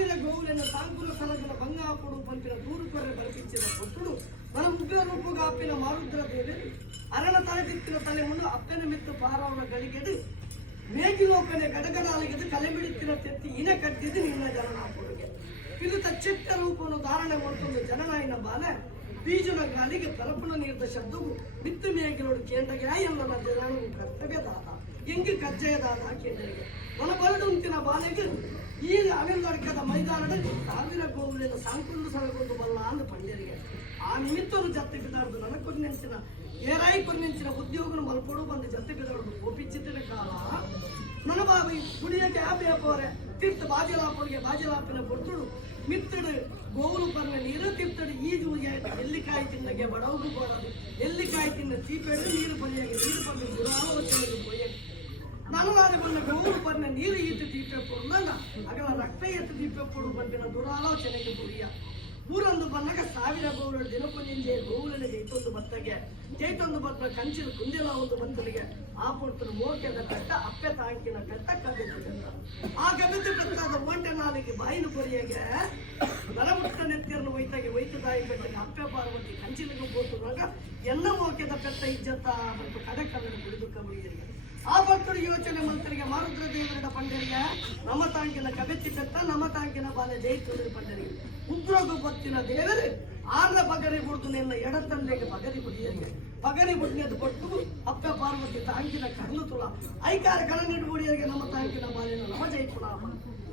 ಸಾವಿರ గోవులను సాంకుల సలగల బంగాపుడు పంపిన దూరు కొర్రె బలిపించిన పొట్టుడు మన ఉగ్ర రూపుగాపిన మారుద్ర దేవి అరణ తలకెత్తిన తలెమును అప్పెన మిత్తు పారవన గలిగెడు ಮೇಗಿಲೋಕನೆ ಗಡಗಡಾಲಿಗೆದು ಕಲೆಬಿಡುತ್ತಿನ ತೆತ್ತಿ ಇನ ಕಟ್ಟಿದ್ದು ನಿನ್ನ ಜನನಾಪುರಿಗೆ ಪಿಲುತ ಚಿತ್ತ ರೂಪವನ್ನು ಧಾರಣೆ ಮಾಡ್ಕೊಂಡು ಜನನಾಯಿನ ಬಾಲೆ ಬೀಜನ ಗಾಲಿಗೆ ಪರಪುನ ನೀಡಿದ ಶಬ್ದವು ಮಿತ್ತು ಮೇಗಿಲೋಡು ಕೇಂದ್ರಗೆ ಎಲ್ಲ ಜನನು ಕರ್ತವ್ಯದಾದ ಎಂಗಿ ಕಜ್ಜೆಯದಾದ ಕೇಂದ್ರಗೆ మన బలడు ఉంచిన బాలకి ఈ అనిల్దడకದ ಮೈದಾನದಲ್ಲಿ ಸಾವಿರ ಗೋವುಗಳನ್ನು ಸಾಂಕೊಂಡು ಸಳಗೊಂಡು ಬಲ್ಲ ಅಂದು ಪಂಡರಿಗೆ ಆ ನಿಮಿತ್ತರು ಜತ್ತೆ ಬಿದ್ದಾಡ್ದು ನನಗೆ ಕೊನ್ನೆಂಚಿನ ಏರಾಯಿ ಕೊನ್ನೆಂಚಿನ ಉದ್ಯೋಗನು ಮಲ್ಪಡು ಬಂದು ಜತ್ತೆ ಬಿದ್ದಾಡ್ದು ಒಪ್ಪಿಚ್ಚಿತ್ತಿನ ಕಾಲ ನನ್ನ ಬಾಬಿ ಕುಡಿಯಕ್ಕೆ ಬೇಪವರೆ ತೀರ್ಥ ಬಾಜಲಾಪಿನ పొట్టుడు మిత్రుడు గోవులు పర్న నీరు తిప్తాడు ఈజు ఎల్లికాయ తిన్నగే బడవుకు పోరాదు ఎల్లికాయ తిన్న చీపెడు నీరు పనియాగి నీరు పని గురాలు వచ్చినది పోయే నల్లవారి పన్న గోవులు పడిన నీరు ఈత తీపెప్పుడు అక్కడ రక్త ఎత్తు తీపెప్పుడు పంపిన దురాలోచనకి పురియ ಊರೊಂದು ಬಂದಾಗ ಸಾವಿರ ಗೋವುಗಳು ದಿನಕ್ಕೊಂದಿಂದೆ ಗೋವುలను ಚೈತೊಂದು ಬತ್ತ ಕಂಚಿನ ಕುಂದೆಲ ಒಂದು ಬಂತಲಿಗೆ ಆ ಪೊಟ್ಟನು ಮೋಕೆದ ಕಟ್ಟ ಅಪ್ಪೆ ತಾಂಕಿನ ಕಟ್ಟ ಕಬ್ಬೆತ್ತು ಕಟ್ಟ ಆ ಕಬ್ಬೆತ್ತು ಕಟ್ಟಾದ ಒಂಟೆ ನಾಲಿಗೆ ಬಾಯಿನ ಕೊರಿಯಾಗೆ ನರಮುಟ್ಟ ನೆತ್ತಿರನ್ನು ಒಯ್ತು ತಾಯಿ ಕಟ್ಟಿಗೆ ಅಪ್ಪೆ ಪಾರ್ವತಿ ಕಂಚಿನಿಗೆ ಬೋತುವಾಗ ಎಲ್ಲ ಮೋಕೆದ ಕಟ್ಟ ಇಜ್ಜತ್ತ ಮತ್ತು ಕಡಕಲ್ಲನ್ನು ಬಿಡಿದು ಕಬಡಿಯರಿಗೆ ಆ ಭಕ್ತರು ಯೋಚನೆ ಮಂತ್ರಿಗೆ ಮಾರುದ್ರ ದೇವರ ಪಂಡರಿಗೆ ನಮ್ಮ ತಾಂಕಿನ ಕಬೆತ್ತಿ ಕಟ್ಟ ನಮ್ಮ ತಾಂಕಿನ ಬಾಲೆ ಜಯಿತು ಪಂಡರಿಗೆ ಉದ್ರೋಗ ಬತ್ತಿನ ದೇವರು ಆರ್ಲ ಪಗರಿ ಬಿಡ್ದು ನಿನ್ನ ಎಡತಂದೆಗೆ ಪಗರಿ ಬಿಡಿಯರಿಗೆ ಪಗರಿ ಬಿಡ್ನೆದು ಕೊಟ್ಟು ಅಪ್ಪ ಪಾರ್ವತಿ ತಾಂಕಿನ ಕರ್ಲು ತುಳ ಐಕಾರ ಕಳನಿಡು ಬುಡಿಯರಿಗೆ ನಮ್ಮ ತಾಂಕಿನ ಬಾಲಿನ ನಮ ಜಯಿಪುಣ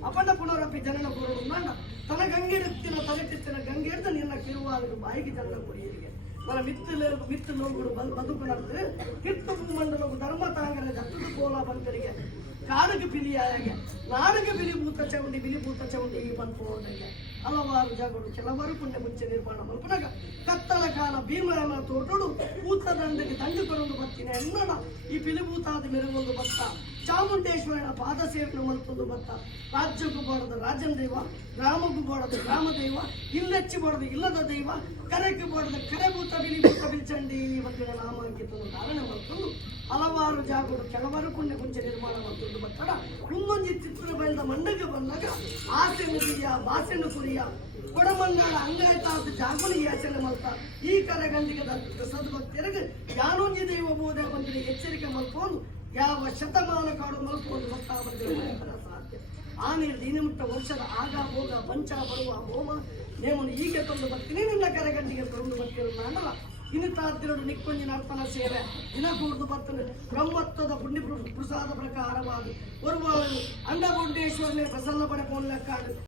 ಅಪಂಡ ಪುನರಪ್ಪಿ ಜನನ ಪೂರ್ಣ ನಾಡ ತನ ಗಂಗೆಡುತ್ತಿನ ತಲೆಟಿತ್ತಿನ ಗಂಗೆ ಹಿಡಿದು ನಿನ್ನ ಕಿರುವಾದರು ಬಾಯಿಗೆ ಜನನ ಕುಡಿಯರಿಗೆ మన మిత్తు లోగుడు బతుకున్నట్టు కిత్తు భూమండలకు ధర్మ తాంగర జట్టుకు పోలా బంకರಿಗೆ ಕಾಡಿಗೆ ಬಿಲಿಯಾಗೆ ನಾಡಿಗೆ ಬಿಲಿ ಭೂತ ಚೌಂಡಿ ಈ ಬಂದ್ಕೊಂಡಂಗೆ ಹಲವಾರು ಜಾಗಗಳು ಕೆಲವರು ಪುಣ್ಯ ಮುಂಚೆ ನಿರ್ಮಾಣ ಮಲ್ಪನಾಗ ಕತ್ತಲ ಕಾಲ ಭೀಮನ ತೋಟಡು ಭೂತ ದಂಡೆಗೆ ದಂಡುಕೊಂಡು ಬರ್ತೀನಿ ಎನ್ನಡ ಈ ಪಿಲಿಭೂತಾದ ಮೆರುಗೊಂದು ಭತ್ತ ಚಾಮುಂಡೇಶ್ವರನ ಪಾದ ಸೇವನೆ ಮಲ್ಪೊಂದು ಭತ್ತ ರಾಜ್ಯಕ್ಕೂ ಬಾಡದ ರಾಜನ ದೈವ ಗ್ರಾಮಕ್ಕೂ ಬಾಡದ ಗ್ರಾಮ ದೈವ ಇಲ್ಲೆಚ್ಚಿ ಬಾಡದ ಇಲ್ಲದ ದೈವ ಕರೆಗೆ ಬಾಡದ ಕರೆಭೂತ ಬಿಲ್ಚಂಡಿ ಬಂದಿನ ನಾಮಾಂಕಿತನು ಧಾರಣೆ ಮಲ್ಕೊಂಡು ಹಲವಾರು ಜಾಗಗಳು ಕೆಲವರು ಪುಣ್ಯ ಮುಂಚೆ ನಿರ್ಮಾಣ ಮಾಡ್ಕೊಂಡು ಬರ್ತಾರ ಮುಂದೊಂದು ಚಿತ್ರ ಬಯದ ಮಂಡಗೆ ಬಂದಾಗ ಆಸೆನು ಕುರಿಯ ಬಾಸೆನು ಕುರಿಯ ಕೊಡಮನ್ನಾಡ ಅಂಗಾಯ್ತಾದ ಜಾಗನು ಯಾಚನೆ ಮಲ್ತ ಈ ಕರೆಗಂಡಿಗೆ ಸದ್ಭಕ್ತರಿಗೆ ಯಾನೊಂಜಿ ದೈವ ಬೋಧೆ ಬಂದರೆ ಎಚ್ಚರಿಕೆ ಮಲ್ಕೊಂಡು ಯಾವ ಶತಮಾನ ಕಾಡು ಮಲ್ಕೊಂಡು ಭಕ್ತ ಬಂದರೆ ಸಾಧ್ಯ ಆ ನೀರು ದಿನಮುಟ್ಟ ವರ್ಷದ ಆಗ ಹೋಗ ಪಂಚ ಬರುವ ಹೋಮ ನೇಮನು ಹೀಗೆ ತಂದು ಬರ್ತೀನಿ ನಿನ್ನ ಕರೆಗಂಡಿಗೆ ತಂದು ಬರ್ತಿರೋ ನಾನಲ್ಲ ಇನ್ನಿತಾದಿರಡು ನಿಕ್ಕೊಂಜಿನ ಅರ್ಪಣ ಸೇವೆ ದಿನ ಕೂಡ್ದು ಬರ್ತನೆ ಬ್ರಹ್ಮತ್ವದ ಪುಣ್ಯ ಪ್ರಸಾದ ಪ್ರಕಾರವಾಗಿ ಒಂದು ಅಂಡಗುಂಡೇಶ್ವರನೇ ಪ್ರಸನ್ನ ಪಡೆ ಪೋನ್ ಲೆಕ್ಕಾಡು